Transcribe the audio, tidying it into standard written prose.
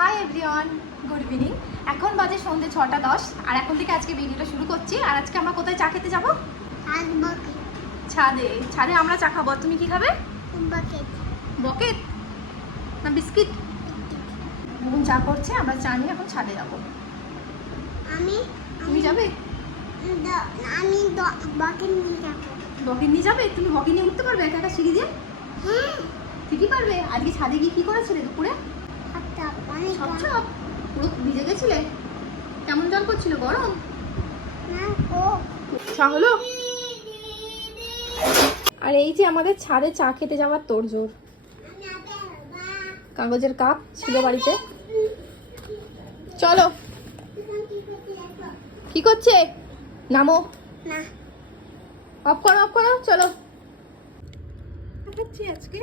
Hi everyone, good evening. এখন বাজে সন্ধ্যে 6:10 আর এখন থেকে আজকে ভিডিওটা শুরু করছি। আর আজকে আমরা কোথায় চা খেতে যাবো? ছাদে। ছাদে আমরা চা খাবো। তুমি কি খাবে? বকেট না বিস্কিট? এখন চা করছে, আমরা চা নিয়ে এখন ছাদে যাবো। তুমি যাবে? আমি বকেট নিয়ে যাবো। বকেট নিয়ে যাবে? তুমি বকেট নিয়ে উঠতে পারবে একা একা সিঁড়ি দিয়ে? হ্যাঁ, ঠিকই পারবে। আজকে ছাদে গিয়ে কি করেছিলে দুপুরে? সব সব পুরো ভিজে গেছিলে? কেমন জল করছিল? গরম চা হলো? আর এই যে আমাদের ছাদে চা খেতে যাওয়ার তোড়জোড়। কাগজের কাপ ছিল বাড়িতে। চলো। কি করছে? নামো। অফ করো, অফ করো। চলো দেখাচ্ছি আজকে